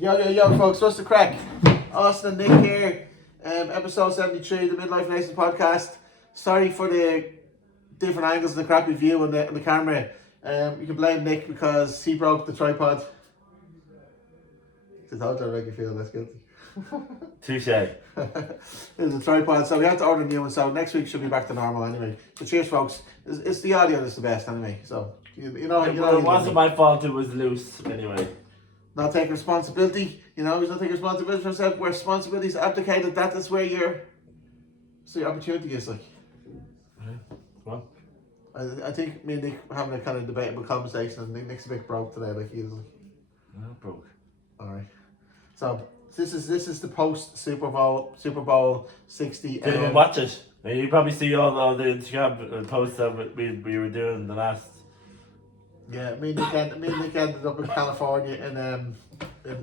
Yo, folks, what's the crack? Austin and Nick here, episode 73, the Midlife Nation podcast. Sorry for the different angles and the crappy view on the camera. You can blame Nick because he broke the tripod. Did that make you feel less guilty? Touche. It was a tripod, so we had to order a new one, so next week should be back to normal anyway. So cheers, folks. It's the audio that's the best anyway, so you know. It wasn't my fault, it was loose anyway. Not taking responsibility, he's not taking responsibility for himself. Where responsibility is abdicated, that's where your opportunity is, like. Well, I think me and Nick were having a kind of debatable conversation, and Nick's a bit broke today, like he is like. not broke. Alright. So this is the post Super Bowl 60. Didn't even watch it. You probably see all the Instagram posts that we were doing the last. Yeah, me and Nick ended up in California, and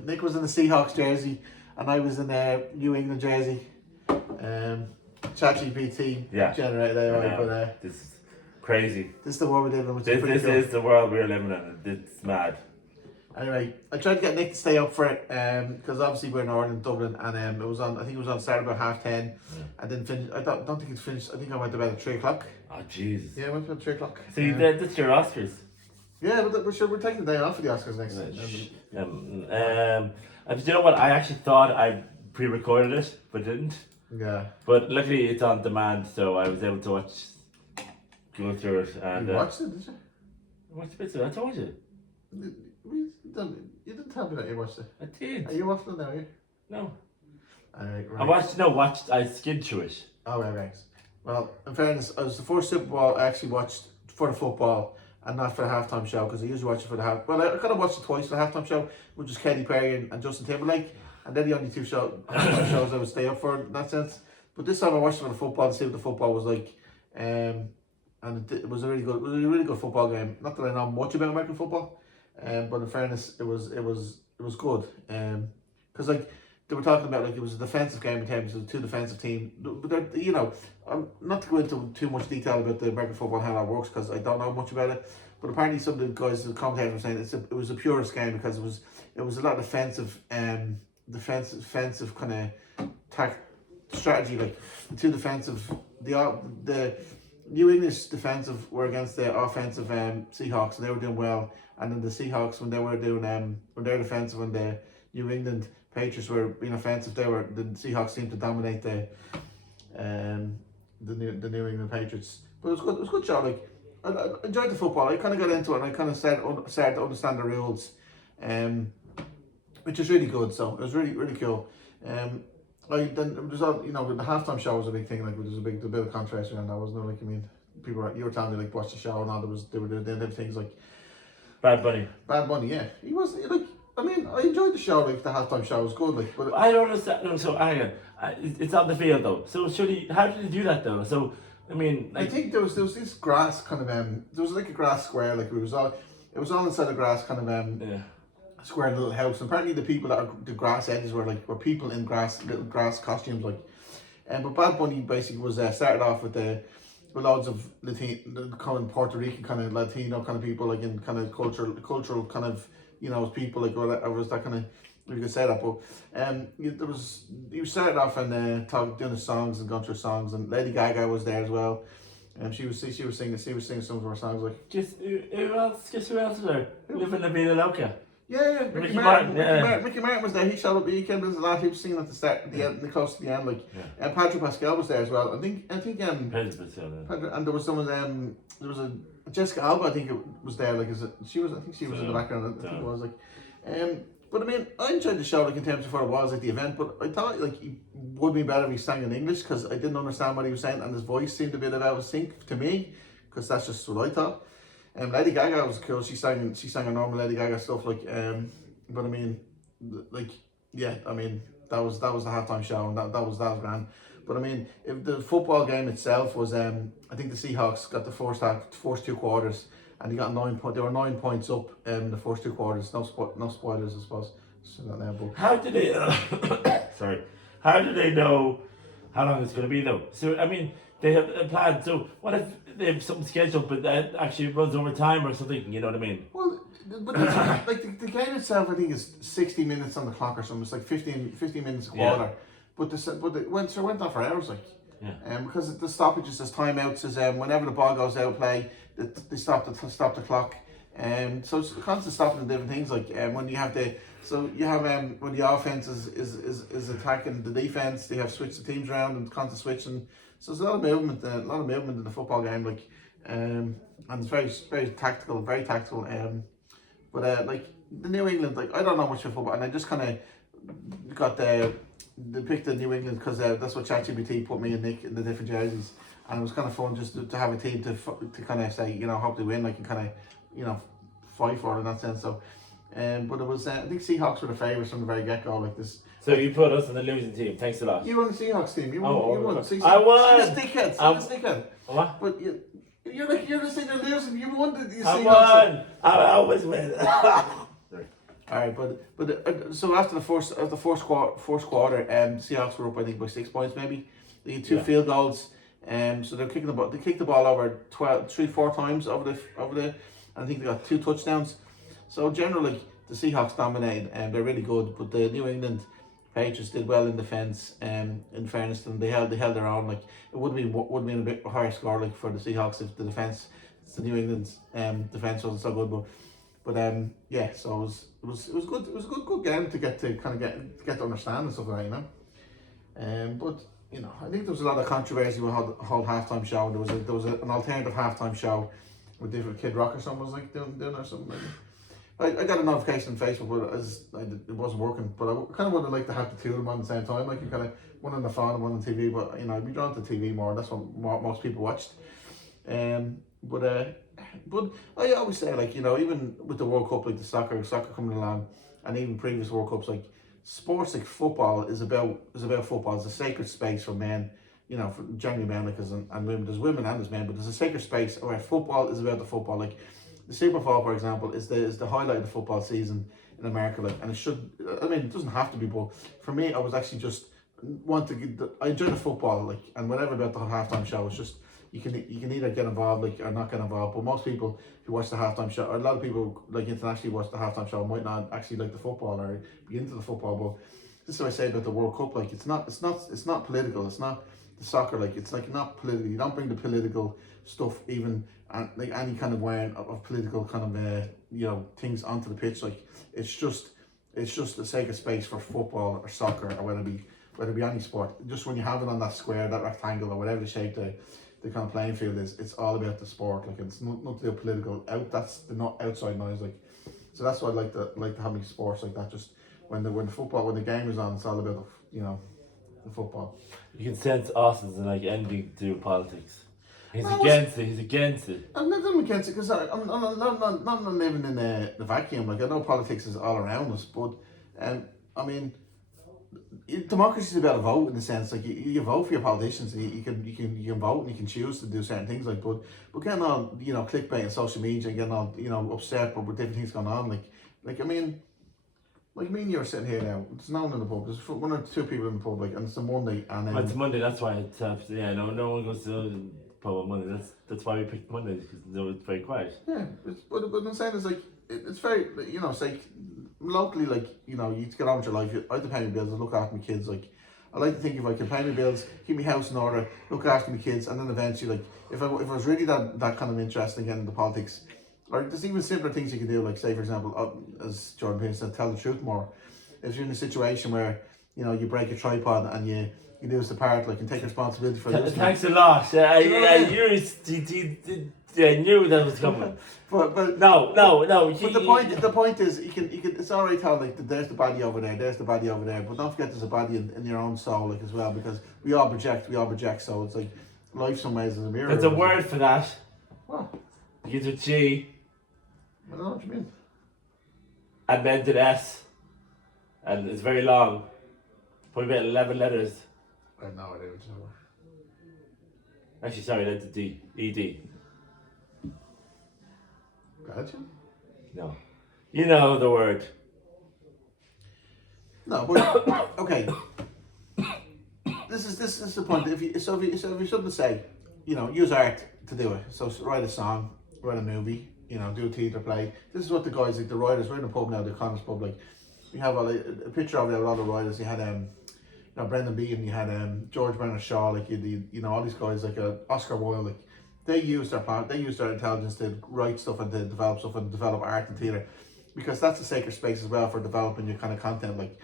Nick was in the Seahawks jersey, and I was in the New England jersey. ChatGPT generated AI, but this is crazy. This is the world we live in. This is the world we're living in. It's mad. Anyway, I tried to get Nick to stay up for it, because obviously we're in Ireland, Dublin, and it was on. I think it was on Saturday about 30:30. Yeah. I didn't finish. I don't think it finished. I think I went to bed at 3:00. Oh Jesus. Yeah, I went to bed at 3:00. See, that's your Oscars. Yeah, but we're taking the day off for the Oscars next. You know what? I actually thought I pre-recorded it, but didn't. Yeah. But luckily, it's on demand, so I was able to go through it. And you watched it, did you? I watched bits of it. I told you. You didn't tell me that you watched it. I did. Are you watching it now? Are you? No. Right. I skimmed through it. Oh, right. Well, in fairness, it was the first Super Bowl I actually watched for the football and not for the halftime show, because I usually watch it for the half. Well, I kind of watched it twice for the halftime show, which was Katy Perry and Justin Timberlake, and they're the only two halftime shows I would stay up for in that sense. But this time I watched it for the football to see what the football was like, and it was a really good football game. Not that I know much about American football, but in fairness, it was good. Because like they were talking about, like it was a defensive game in terms of two defensive teams. But not to go into too much detail about the American football and how that works, because I don't know much about it. But apparently some of the guys, the commentators, were saying it was a purest game because it was a lot of defensive kind of strategy. Like the two defensive, the New English defensive were against the offensive Seahawks, and they were doing well. And then the Seahawks, when they were doing when they were defensive, when the New England Patriots were being offensive, the Seahawks seemed to dominate the New England Patriots. But it was a good show. Like I enjoyed the football. I kind of got into it, and I kind of started to understand the rules, which is really good. So it was really cool. Then it was all, the halftime show was a big thing. Like there was a bit of controversy around that, wasn't there? Like, I mean, you were telling me like watch the show and all. They were doing things like Bad Bunny. Bad Bunny, yeah. He was like. I mean, I enjoyed the show. Like the halftime show was good. Like, but I don't understand. No, so hang on. It's on the field though. So surely, how did he do that though? So I mean, like, I think there was this grass kind of there was like a grass square. Like it was all inside a grass kind of square little house. And apparently the people that are the grass edges were people in little grass costumes like. But Bad Bunny basically was started off with loads of kind of Puerto Rican kind of Latino kind of people, like in kind of cultural kind of people, like I was that kind of, you could say that. But he started off and doing the songs and going through songs, and Lady Gaga was there as well. And she was singing some of her songs like. Guess who else is there? Living La Vida Loca. Yeah, Ricky Martin. Ricky Martin was there. He showed up. He came to the last. He was singing at the start, the close to the end. Like, and Patrick Pascal was there as well. I think. And there was someone. There was a Jessica Alba. I think it was there. Like, she was. I think she was in the background. I think it was like. But I mean, I enjoyed the show like in terms of what it was at the event. But I thought like it would be better if he sang in English, because I didn't understand what he was saying, and his voice seemed a bit out of sync to me, because that's just what I thought. Lady Gaga was cool. She sang a normal Lady Gaga stuff like. But I mean, like, yeah. I mean, that was the halftime show, and that was grand. But I mean, if the football game itself was, I think the Seahawks got the first two quarters, and they got 9 points. They were 9 points up in the first two quarters. No spoilers, I suppose. How did they? Sorry. How did they know how long it's going to be though? So I mean, they have a plan. So what if they have something scheduled, but that actually runs over time or something? You know what I mean? Well, but like the game itself, I think is 60 minutes on the clock or something. It's like 15 minutes a quarter. Yeah. But it went on for hours, like. Yeah. Because the stoppages, there's timeouts, there's whenever the ball goes out of play, they stop the clock. So it's constant stopping and different things. Like when you have when the offense is attacking the defense, they have switched the teams around and constant switching. So there's a lot of movement in the football game. Like and it's very tactical, very tactical. But like the New England, like I don't know much of football, and I just kind of got they picked the New England because that's what ChatGPT put me and Nick in the different jerseys, and it was kind of fun just to have a team to kind of say, hope they win, like, and kind of fight for it in that sense. So but it was I think Seahawks were the favourites from the very get go, like this. So you put us on the losing team. Thanks a lot. You won the Seahawks team. You won. I won. See the stickhead. What? But you're the thing you're losing. You won the Seahawks. I won. I always win. All right, but so after the fourth quarter, Seahawks were up, I think, by 6 points maybe. They had two field goals, so they're kicking the ball. They kicked the ball over 4 times over the. I think they got 2 touchdowns. So generally, the Seahawks dominated, and they're really good. But the New England Patriots did well in defense. In fairness to them, they held their own. Like it would have been a bit higher score, like, for the Seahawks if the New England's defense wasn't so good, but yeah, so it was good. It was a good game to get to understand and stuff like that, but I think there was a lot of controversy with the whole halftime show. There was an alternative halftime show with different Kid Rock or someone was like doing or something like that. I got a notification on Facebook, but it wasn't working. But I kind of would have liked to have the two of them on the same time, like you kind of one on the phone and one on TV. But I'd be drawn to TV more. That's what most people watched. But I always say, like, even with the World Cup, like the soccer coming along, and even previous World Cups, like sports like football is about football. It's a sacred space for men, for generally men, like, and women. There's women and there's men, but there's a sacred space where football is about the football. Like the Super Bowl, for example, is the highlight of the football season in America. Like, and it should. I mean, it doesn't have to be, but for me, I was actually just I enjoy the football, like, and whatever about the halftime show. It's just. You can either get involved, like, or not get involved. But most people who watch the halftime show, or a lot of people like internationally watch the halftime show, might not actually like the football or be into the football. But this is what I say about the World Cup. Like, it's not political. It's not the soccer. Like, it's like not political. You don't bring the political stuff, even, and like any kind of wearing of political kind of things onto the pitch. Like, it's just a sacred space for football or soccer, or whether it be any sport. Just when you have it on that square, that rectangle, or whatever the shape the kind of playing field is, it's all about the sport. Like, it's not the political that's the not outside noise. Like, so that's why I like to have sports like that. Just when the game is on, it's all about the football. You can sense Austin's like anything to do with politics. He's against it. I'm not against it because I'm not living in the vacuum. Like, I know politics is all around us, but I mean. Democracy is about a vote, in the sense, like, you vote for your politicians, and you can vote and you can choose to do certain things, like, but getting all clickbait and social media and getting all upset but with different things going on, like I mean, like me and you are sitting here now. There's no one in the pub. There's 1 or 2 people in the pub, like, and it's a Monday. And it's Monday. That's why it's no one goes to the pub on Monday. That's why we picked Mondays, because it's very quiet. Yeah, but I'm saying it's like it's very it's like. Locally, like, you get on with your life. I have to pay my bills, I look after my kids. Like, I like to think if I can pay my bills, keep my house in order, look after my kids, and then eventually, like, if I was really that kind of interested in getting into politics, or there's even simpler things you can do, like, say, for example, as Jordan Peterson said, tell the truth more. If you're in a situation where you break a tripod and you do us the part, like, and take responsibility for this. Thanks a lot. I knew that was coming. but no. But the point is, you can. It's alright how, like, there's the body over there, but don't forget there's a body in your own soul, like, as well, because we all project. So it's like life, some ways, is a mirror. There's a word for that. What? Begins with G. I don't know what you mean. And meant an S, and it's very long. Probably about 11 letters. I have no idea what you're talking. Actually, sorry, that's a D. ED. Gotcha. No. You know the word. No, but okay. This is the point. If you something to say, use art to do it. So write a song, write a movie, you know, do a theatre play. This is what the guys, like the writers, we're in a pub now, the Connors pub, like, we have a picture of it, a lot of writers. You had, you know, Brendan Beaton, you had George Bernard Shaw, like, you know, all these guys, like Oscar Wilde, like, they use their intelligence to write stuff and to develop stuff and develop art and theatre, because that's a sacred space as well for developing your kind of content, like,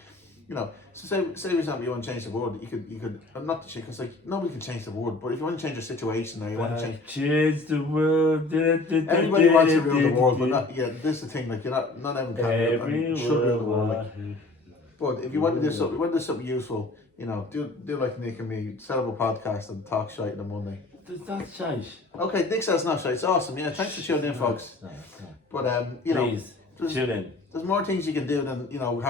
you know. So say for example you want to change the world, you could not to change, because like nobody can change the world, but if you want to change your situation or you want to change the world, everybody wants to rule the world, but not, yeah, this is the thing, like, you're not everyone should rule the world, like, but if you want to do something useful, you know, do like Nick and me, set up a podcast and talk shite on a Monday. Does that shite? Okay, Nick says not shite. It's awesome. Yeah, thanks for tuning in, folks. No. But you know, please tune in. There's more things you can do than, you know,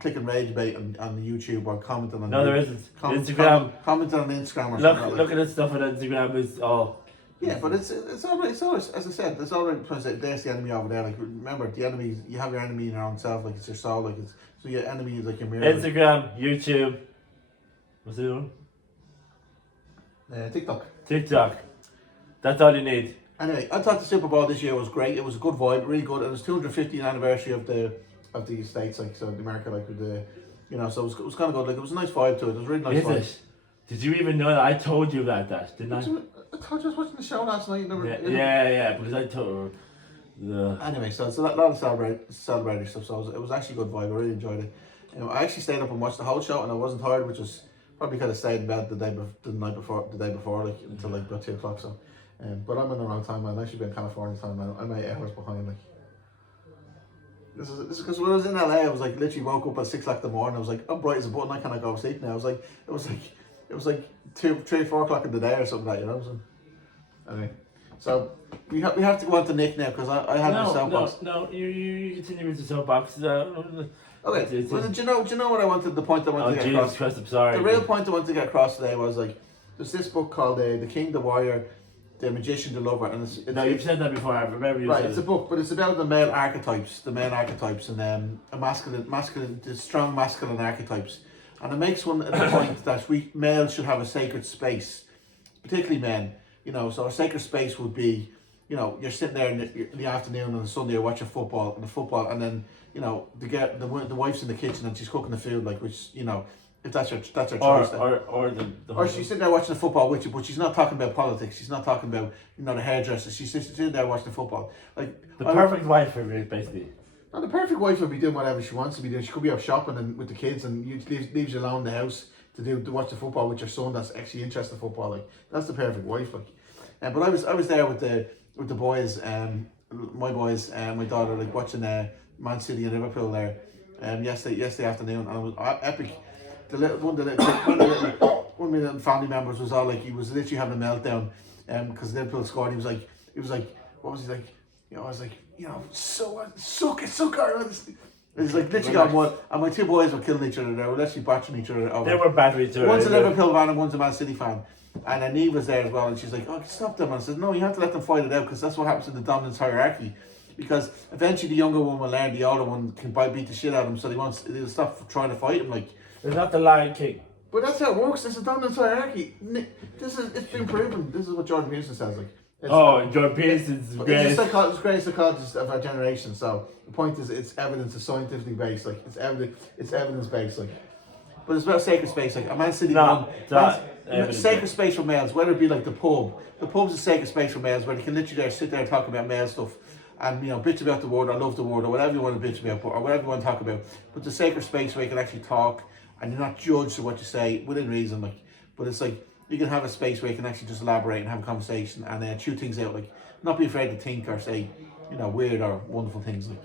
click and rage bait on YouTube or commenting on. No, there isn't. Instagram. Commenting on Instagram or something. Look at the stuff on Instagram is all. Yeah, but it's alright. It's always, as I said, it's alright. There's the enemy over there. Like, remember, the enemy. You have your enemy in your own self. Like, it's your soul. Like, so your enemy is like your mirror. Instagram, YouTube. What's the other one? TikTok. That's all you need. Anyway, I thought the Super Bowl this year was great. It was a good vibe, really good. It was 250th anniversary of the States, like, so America, like, with the, you know, so it was kind of good. Like, it was a nice vibe to it. It was a really nice vibe. Is it? Did you even know that? I told you about that, didn't I? I thought you was watching the show last night. Yeah, because I told her. Anyway, so it's a lot of celebrating stuff. So it was actually a good vibe. I really enjoyed it. I actually stayed up and watched the whole show, and I wasn't tired, which was probably could have stayed in bed the day before, like, until like about 2 o'clock. So, but I'm in the wrong time, man. I should be in California time, man. I'm 8 hours behind. Like, this is because when I was in LA, I was like literally woke up at 6 o'clock in the morning. I was like, I'm bright as a button. I can't go to sleep now. It was like 2, 3, 4 o'clock in the day or something like that, you know. So, anyway, so we have to go on to Nick now, because I had my soapbox. No, you continue with the soapbox. Okay. Well, do you know what I wanted? The point I wanted to get across. Christ, I'm sorry. The real point I wanted to get across today was, like, there's this book called The King, the Warrior, the Magician, the Lover, and you've said that before. I remember you. Right, it's a book, but it's about the male archetypes, and a masculine, the strong masculine archetypes, and it makes one the point that we males should have a sacred space, particularly men. You know, so a sacred space would be, you know, you're sitting there in the afternoon on a Sunday, you're watching football, and then, you know, the wife's in the kitchen and she's cooking the food, like, which, you know, if that's her choice. Or she's sitting there watching the football with you, but she's not talking about politics. She's not talking about, you know, the hairdresser. She's sitting there watching the football. Like, the perfect wife for me, basically. And the perfect wife would be doing whatever she wants to be doing. She could be out shopping and with the kids, and leaves you alone in the house to watch the football with your son that's actually interested in football. Like, that's the perfect wife. Like, but I was there with the boys, my boys and my daughter, like, watching Man City and Liverpool there, yesterday afternoon, and it was epic. One of my little family members was all like, he was literally having a meltdown, because Liverpool scored. He was like, what was he like? You know, I was like, you know, suck it. It's like literally got one, and my 2 boys were killing each other. They were literally battering each other. They were battering each other. One's a Liverpool fan and one's a Man City fan. And then Eve was there as well, and she's like, oh, stop them. And I said, no, you have to let them fight it out, because that's what happens in the dominance hierarchy. Because eventually the younger one will learn the older one can beat the shit out of him, so they'll stop trying to fight him. Like, they're not the Lion King. But that's how it works. It's a dominance hierarchy. It's been proven. This is what Jordan Peterson says. Like, Jordan Peterson's great. He's the greatest psychologist of our generation. So the point is, it's evidence. It's scientifically based. Like, it's evidence based. Like, but it's about sacred space. Like, a Man City sacred space for males, whether it be like the pub. The pub's a sacred space for males where they can literally sit there and talk about male stuff, and, you know, bitch about the world, or love the world, or whatever you want to bitch about, or whatever you want to talk about. But the sacred space where you can actually talk, and you're not judged for what you say within reason. Like, but it's like, you can have a space where you can actually just elaborate and have a conversation and chew things out. Like, not be afraid to think or say, you know, weird or wonderful things. Like,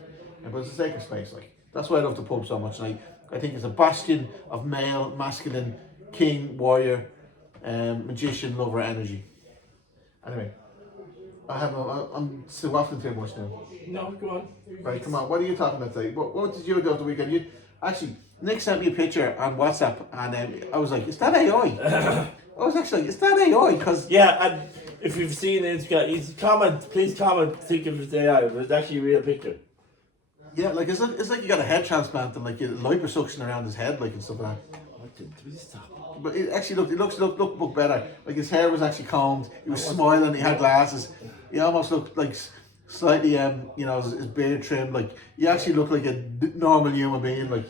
but it's a sacred space. Like, that's why I love the pub so much. And I think it's a bastion of male, masculine, king, warrior, magician, lover energy. Anyway, I'm still waffling too much now. No, go on. Right, come on. What are you talking about today? What did you do over the weekend? Actually, Nick sent me a picture on WhatsApp, and I was like, "Is that AI?" I was actually like, "Is that AI?" Because and if you've seen it, please comment, think if it's AI, but it's actually a real picture. Yeah, like it's like you got a head transplant and like liposuction around his head, like, and stuff like that. But it actually looked better. Like, his hair was actually combed. He was smiling. He had glasses. He almost looked like slightly his beard trimmed. Like you actually look like a normal human being. Like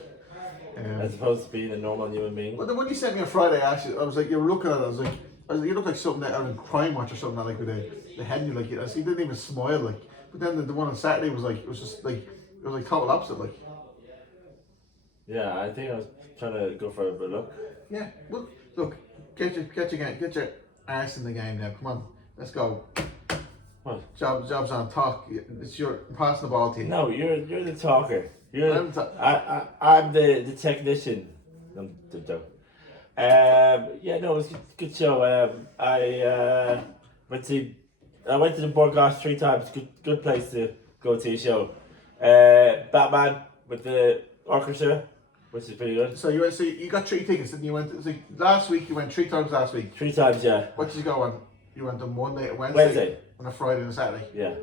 as opposed to being a normal human being. But the one you sent me on Friday, actually, I was like, you were looking at it. I was like, you look like something out of Crime Watch or something like with the head. You like, I see, he didn't even smile. Like, but then the one on Saturday was like, it was total opposite. Like, yeah, I think I was trying to go for a look. Yeah, well, look, get your arse in the game now. Come on, let's go. What? Jobs on talk. It's your passing the ball to you. No, you're the talker. I'm I'm the technician. I'm the joke. Yeah, no, it was a good show. I went to the Borgosh 3 times. Good place to go to a show. Batman with the orchestra, which is pretty good. So you got 3 tickets, didn't you? Last week. You went 3 times last week. 3 times, yeah. What did you go on? You went on Wednesday, and a Friday and a Saturday. Yeah.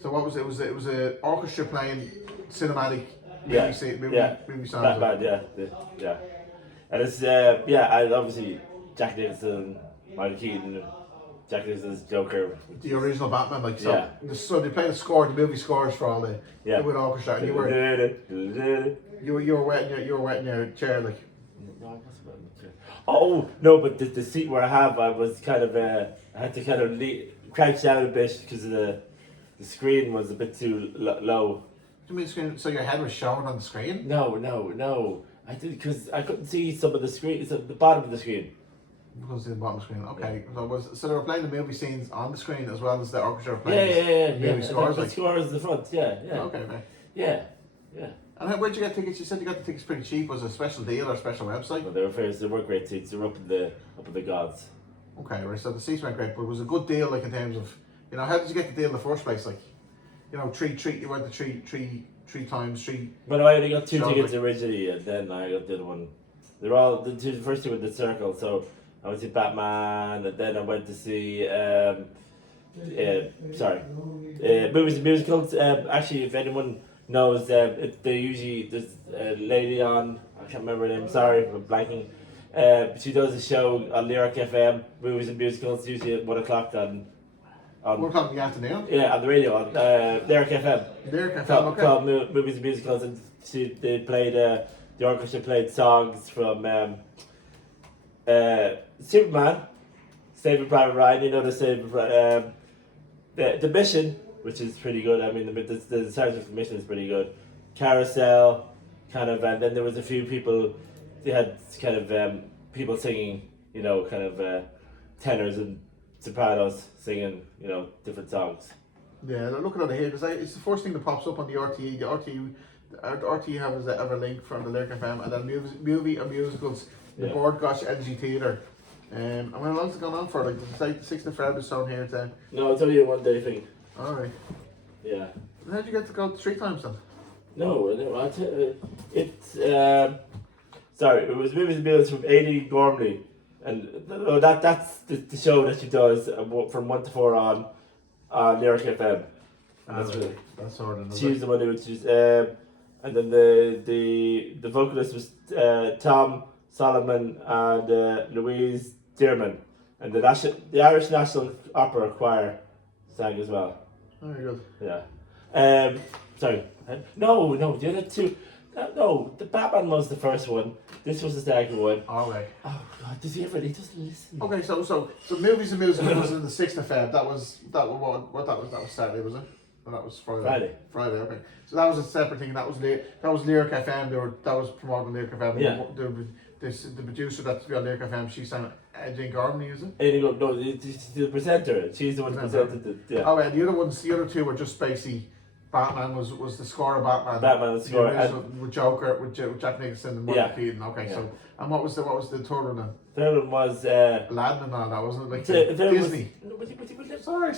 So what was it? It was an orchestra playing cinematic movie songs. Batman, yeah. And it's I obviously Jack Nicholson, Michael Keaton, Jack Nicholson's Joker. The original Batman, like so. Yeah. So they played the movie scores for all the with orchestra. And you were wetting your chair like. No, I wasn't wetting my chair. Oh no, but the seat where I was kind of I had to kind of crouch down a bit because the screen was a bit too low. Do you mean screen? So your head was shown on the screen? No. I did because I couldn't see some of the screen. It's at the bottom of the screen. Because of the bottom screen. Okay. Yeah. So they were playing the movie scenes on the screen as well as the orchestra were playing movie scores. The scores at the front. Yeah. Okay, man. Yeah. And where'd you get tickets? You said you got the tickets pretty cheap. Was it a special deal or a special website? Well, they were great seats. They were up in the gods. Okay, right. So the seats went great, but it was a good deal, like in terms of, how did you get the deal in the first place? Like, you went to three times. Well, I only got 2 tickets originally, and then I got the other one. They're all the first 2 were the Circle. So I went to Batman, and then I went to see movies and musicals. Actually, if anyone knows, they usually there's a lady on. I can't remember her name. Sorry, I'm blanking. She does a show on Lyric FM, movies and musicals, usually at 1 o'clock on 1 o'clock in the afternoon? Yeah, on the radio, on Lyric FM. Lyric FM, okay. Called movies and musicals, and they played, the orchestra played songs from Superman, Saving Private Ryan, the Mission, which is pretty good. I mean, the soundtrack of the Mission is pretty good. Carousel, kind of, and then there was a few people. They had kind of people singing, kind of tenors and sopranos singing, different songs. Yeah, looking at it here, it's the first thing that pops up on the RTE. The RTE have a link from the Lyric FM, and then movie and musicals, the Borgosh Energy Theatre. And how long has it gone on for? Like, it's like the 6th of February shown here today. No, it's only a 1-day thing. Alright. Yeah. How did you get to go 3 times then? No, I'll tell you, it's, sorry, it was Movies and Bills from 80 Gormley. And that's the show that she does from 1 to 4 on Lyric FM. That's sort of. She's the one who was, and then the vocalist was Tom Solomon and Louise Dearman, and the Irish National Opera Choir sang as well. Very good. Yeah. Sorry. No, the other 2. No, the Batman was the first one. This was the second one. Alright. Oh God, he doesn't listen. Okay, so movies and musicals was in the 6th of Feb. That was Saturday, was it? Or that was Friday. Friday, okay. So that was a separate thing. That was Lyric FM. That was promoting Lyric FM. Yeah. The producer that's on Lyric FM, she sang Jane Gormley, is it? No, the presenter. She's the one who presented it. Yeah. Oh, and the other 2 were just basically. Batman was the score of Batman. Batman the score with Joker with Jack Nicholson and Michael Keaton. Okay, so and what was the third one then? Third one was Aladdin and all that, wasn't it? Like Disney. Sorry.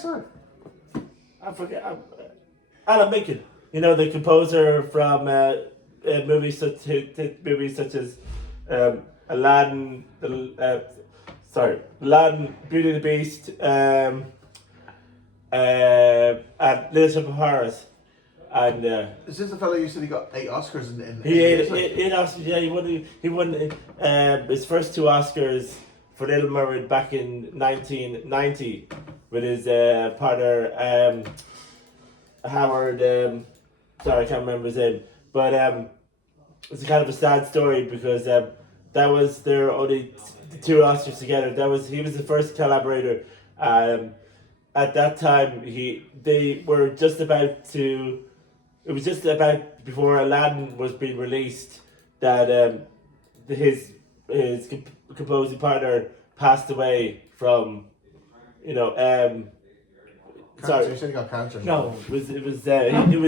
I forget. Alan Menken. The composer from movies such as Aladdin, Aladdin, Beauty and the Beast, and Little Shop of Horrors. And is this the fellow you said he got 8 Oscars in? He ate Oscars. Yeah, he won his first 2 Oscars for Little Mermaid back in 1990 with his partner Howard. Sorry, I can't remember his name, but it's a kind of a sad story because that was their only two Oscars together. He was the first collaborator. At that time, they were just about to. It was just about before Aladdin was being released that his composing partner passed away from, you know, Cancer. You said he got cancer. no, it was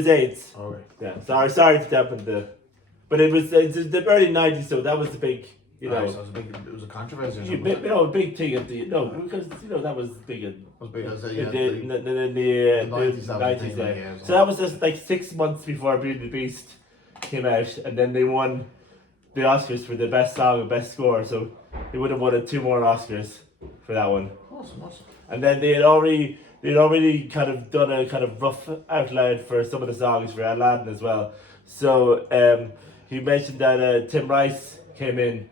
AIDS. Oh, right. Yeah, sorry to dampen but it's the early '90s, so that was the big, you know, so it was a controversy. Or big thing at the because that was big in the 90s. Yeah, So that was just like 6 months before Beauty and the Beast came out, and then they won the Oscars for the best song and best score. So they would have won 2 more Oscars for that one. Awesome. And then they'd already kind of done a kind of rough outline for some of the songs for Aladdin as well. So he mentioned that Tim Rice came in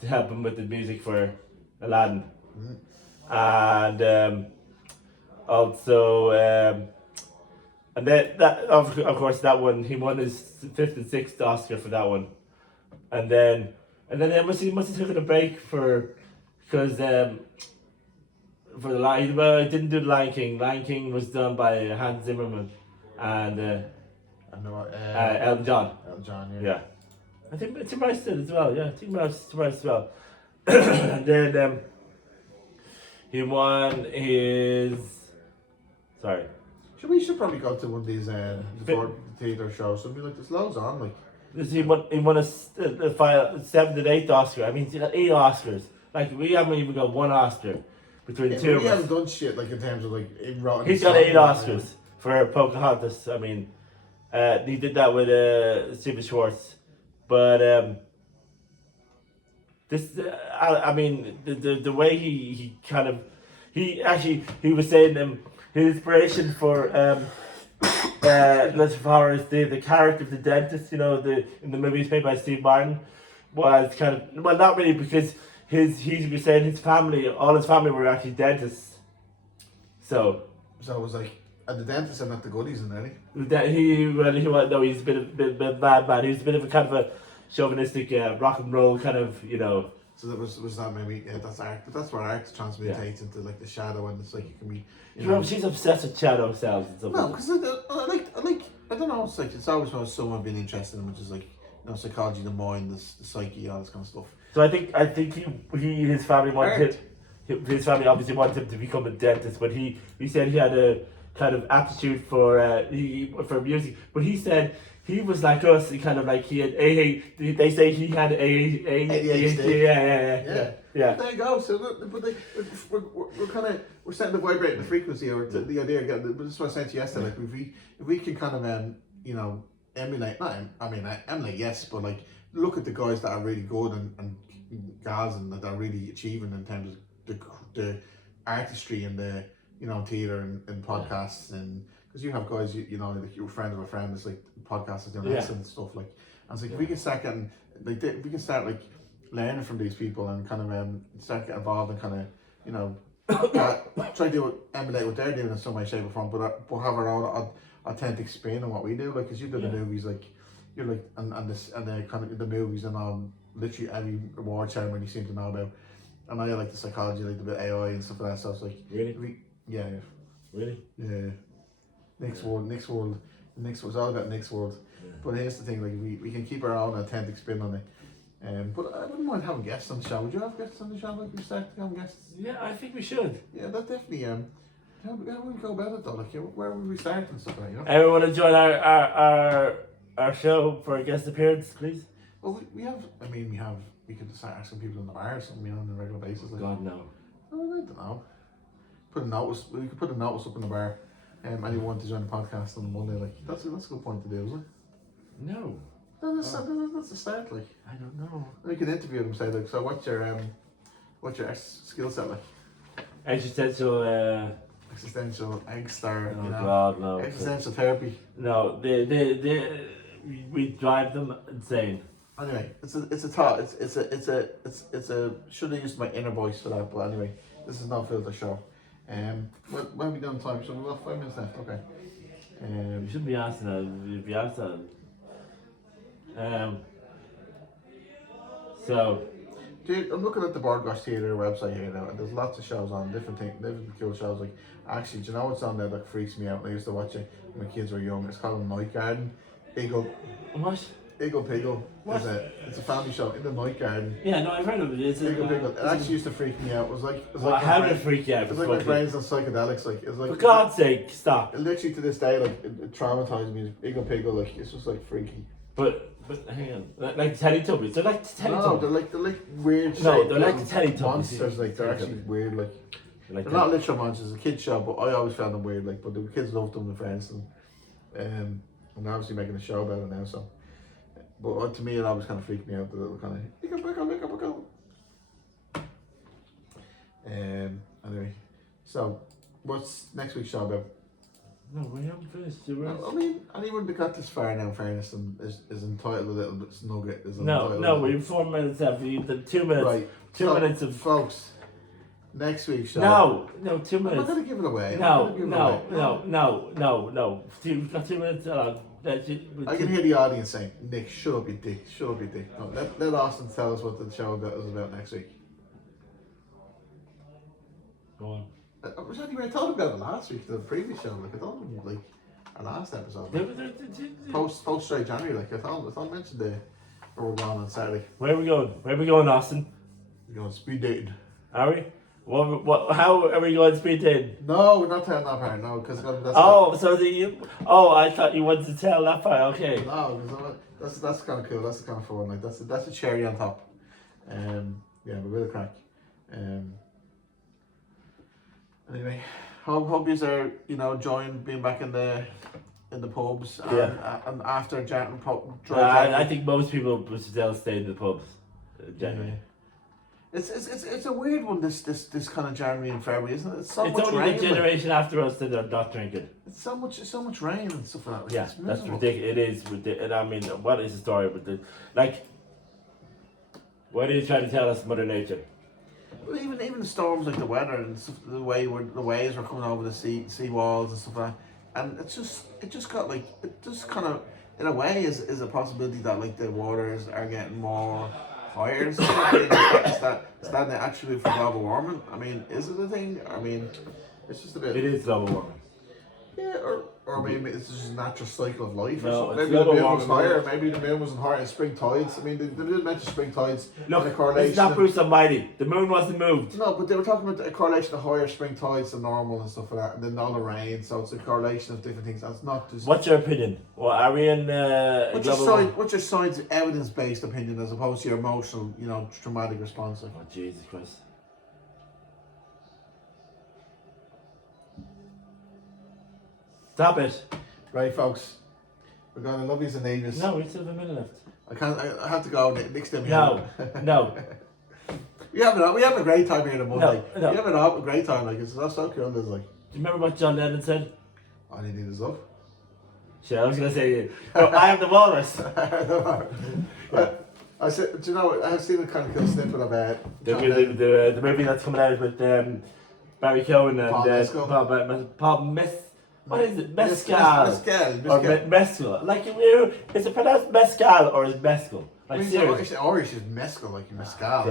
to help him with the music for Aladdin. And also and then that of course that one he won his 5th and 6th Oscar for that one. And then he must have taken a break because for the Lion, well, I didn't do the Lion King. Lion King was done by Hans Zimmerman and Elton John. Elton John, yeah. I think Tim Rice did as well. Yeah, Tim Rice as well. And then he won his. Sorry. We should probably go to one of these theatre shows. Something like there's loads on like. He won a 7th and 8th Oscar. I mean, he got 8 Oscars. Like we haven't even got 1 Oscar between two. We haven't done shit like in terms of like he's got 8 Oscars for Pocahontas. I mean, he did that with Stephen Schwartz, but this I mean the way he was saying his inspiration for Let's Horror is the character of the dentist, you know, in the movies played by Steve Martin, was kind of, well, not really, because he was saying all his family were actually dentists. So it was like, the dentists are not the goodies in there. He's a bit bad man. He's a bit of a kind of a chauvinistic rock and roll kind of, you know. So that was that maybe that's art, but that's what art transmutates into, like the shadow, and it's like it can be. She's obsessed with shadow selves and stuff. No, because I like I don't know. It's like it's always about someone being interested in, which is like psychology, the mind, the psyche, all this kind of stuff. So I think his family wanted his family obviously wanted him to become a dentist, but he said he had a kind of aptitude for music, but he said. He was like us, he kind of like he had they say he had ADHD. Yeah. There you go. So, we're starting to vibrate the frequency, or the idea again. But this is what I said to you yesterday. Like if we can kind of emulate, emulate, yes, but like look at the guys that are really good and gals and that are really achieving in terms of the artistry and the theatre and podcasts and. Because you have guys, like you're a friend of a friend, it's like podcasters doing and stuff like. And it's like if we can start getting, like, we can start like learning from these people and kind of start getting involved and kind of, try to emulate what they're doing in some way, shape, or form, but have our own authentic spin on what we do. Like, because you do the movies, like you're like, and the kind of the movies and literally every award ceremony you seem to know about. And I like the psychology, like the bit AI and stuff like that. So it's like really, really, yeah. Next world. It's all about next world. Yeah. But here's the thing: like we can keep our own authentic spin on it. But I wouldn't mind having guests on the show. Would you have guests on the show? Like we start having guests? Yeah, I think we should. Yeah, that definitely. How would we go about it though? Like, where would we start and stuff like that? Everyone want to join our show for a guest appearance, please? Well, we have. We could start asking people in the bar or something, on a regular basis. Like, God no. I don't know. Put a notice. We could put a notice up in the bar. Anyone want to join the podcast on Monday? Like that's a good point to do, isn't it? No. That's the start. Like I don't know. We can interview them. Say like, so what's your skill set like? Existential egg star. Oh God, no. Existential therapy. No, we drive them insane. Anyway, it's a thought. It's a should have used my inner voice for that, but anyway, this is not filter show. What have we done time? So we've got 5 minutes left. Okay. You shouldn't be asking that. You'd be asked that. So, Dude, I'm looking at the Bardgosh Theatre website here now, and there's lots of shows on, different cool shows. Like, actually, do you know what's on there that freaks me out? I used to watch it when my kids were young. It's called Night Garden. what? Iggle Piggle. It's a family show in the Night Garden. Yeah, no, I've heard of it. Iggle Piggle. It actually used to freak me out. It was like how did it freak you out? It was like my brains on psychedelics. Like, it was like, for God's sake, stop. Literally to this day, like, it traumatized me. Iggle Piggle, like, it's just like freaky. But hang on, like Teletubbies. They're like the Teletubbies. No, they're like weird. No, they're like the Teletubbies. Monsters. Like, they're actually weird. Like, they're not literal monsters. It's a kids show, but I always found them weird. Like, but the kids loved them, the friends, and they're obviously making a show about it now. So, but to me, it always kind of freaked me out. The little kind of anyway, so what's next week's show about? No, we haven't finished. No, I mean, anyone that got this far now, in fairness, and is entitled a little bit nugget. No, we're 4 minutes after you. The 2 minutes. Right. 2 minutes of folks. Next week's show. No, 2 minutes. I'm not gonna give it away. No. You've got 2 minutes. I can hear the audience saying, "Nick, shut up, you dick! Shut up, you dick!" No, let Austin tell us what the show is about next week. Go on. I was anyway. I talked about it last week, the previous show. Like, I thought, like, our last episode. Post straight January. Like, I thought I mentioned where we're going on Saturday. Where are we going? Where are we going, Austin? We're going speed dating. Are we? What? How are we going speed dating? No, we're not telling that part. No, because that's. I thought you wanted to tell that part. Okay. No, because that's kind of cool. That's kind of fun. Like, that's a cherry on top. Yeah, we're really crack. Anyway, hope you are enjoying being back in the pubs. And after I think most people would still stay in the pubs. Generally. It's a weird one. This kind of January and February, isn't it? It's only rain, the generation after us that are not drinking. It's so much rain and stuff like that. Like, yeah, that's ridiculous. It is ridiculous. And I mean, what is the story with the what are you trying to tell us, Mother Nature? Well, even the storms, like the weather and stuff, the waves were coming over the sea walls and stuff like that, and it just kind of in a way is a possibility that like the waters are getting more higher. Is that an attribute for global warming? I mean, is it a thing? I mean, it's just a bit. It is global warming. Yeah, or maybe it's just a natural cycle of life. No, maybe the moon was higher. Maybe the moon wasn't higher in spring tides. I mean, they did mention spring tides. Look, a correlation. It's not Bruce Almighty. The moon wasn't moved. No, but they were talking about a correlation of higher spring tides than normal and stuff like that, and then all the rain. So it's a correlation of different things. That's not just. What's your opinion? Well, are we in what's your science evidence-based opinion as opposed to your emotional, traumatic response? Like? Oh, Jesus Christ. Stop it. Right, folks. We're going to love yous and leave yous. No, we still have a minute left. I have to go next time. No. We have a great time here on Monday. No. We have a great time. Like, it's so cool. There's like. Do you remember what John Lennon said? All you need is love. Shit, I was gonna say, I am the walrus. I said, do you know? I've seen a kind of cool snippet of the movie that's coming out with Barry Cohen and Paul What is it? Mescal. Like, is it pronounced mescal or is mescal? Like, seriously. Irish is mescal, like mescal.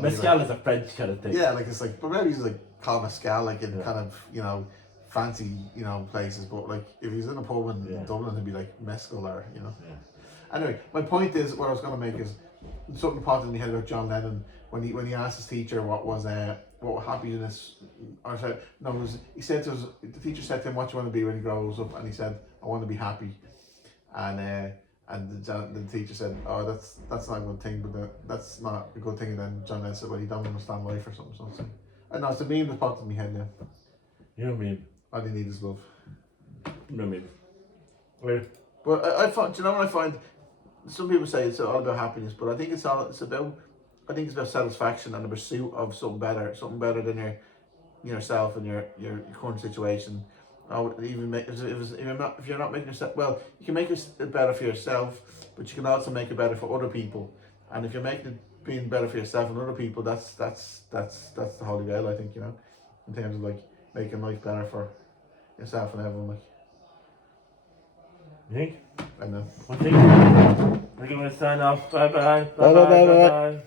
Mescal is a French kind of thing. Yeah, like it's like, but maybe he's like called mescal, like in kind of, fancy, places. But like, if he's in a pub in Dublin, it'd be like mescal or, Yeah. Anyway, my point is, what I was going to make is something popped in my head about John Lennon when he asked his teacher what happiness, or he said the teacher said to him, "What do you want to be when he grows up?" And he said, "I want to be happy." And the teacher said, "Oh, that's not a good thing, but that's not a good thing." And then John Lennon said, "Well, you don't understand life or something." I know it's a meme that popped in my head now. You know what I mean? All you need is love. You know what I mean? Where? But I find, do you know what I find? Some people say it's all about happiness, but I think it's about satisfaction and the pursuit of something better than yourself and your current situation. I would even make if you're not making yourself well, you can make it better for yourself, but you can also make it better for other people. And if you're making it being better for yourself and other people, that's the holy grail, I think, in terms of like making life better for yourself and everyone. Like, You think? I know. What do you think? We're going to sign off. Bye bye. Bye, bye, bye, bye. Bye.